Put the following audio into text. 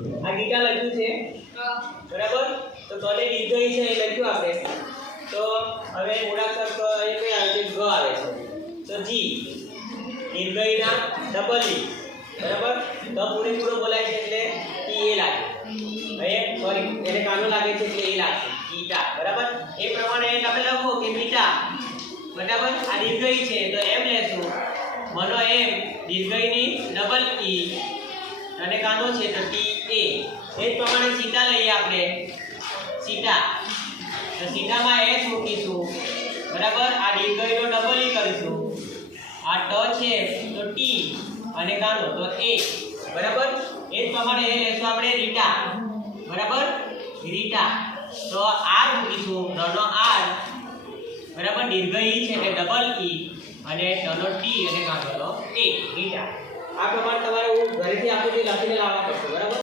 આ ગીટા લખ્યું છે બરાબર તો તલે દીર્ઘઈ છે એ લખ્યું આપણે તો હવે મૂળાક્ષર તો એ કઈ આવે છે ગ આવે છે તો જી દીર્ઘઈના ડબલ ઈ બરાબર તો પૂરેપૂરો બોલાય છે એટલે ઈ એ લાગે હવે સોરી એને કાનો લાગે છે એટલે એ લાગે ગીટા બરાબર એ પ્રમાણે તમે લખો કે બીટા બરાબર આ દીર્ઘઈ છે તો એમ લેશું મનો એમ દીર્ઘઈની ડબલ ઈ અને કાનો છે તો ટી એ એ જ પ્રમાણે સીટા લઈએ આપણે સીટા તો સીટામાં એસ મૂકીશું બરાબર આ દીર્ઘઈનો ડબલ ઈ કરીશું આ ટ છે તો ટી અને કાનો તો એ બરાબર એ જ પ્રમાણે એ લેશું આપણે રીટા બરાબર રીટા તો આર મૂકીશું ર નો આર બરાબર દીર્ઘઈ છે એટલે ડબલ ઈ અને ટ નો ટી અને કાનો નો એ રીટા આ પ્રમાણે તમારે હું ઘરેથી આકૃતિ લખીને લાવવા પડશે બરાબર।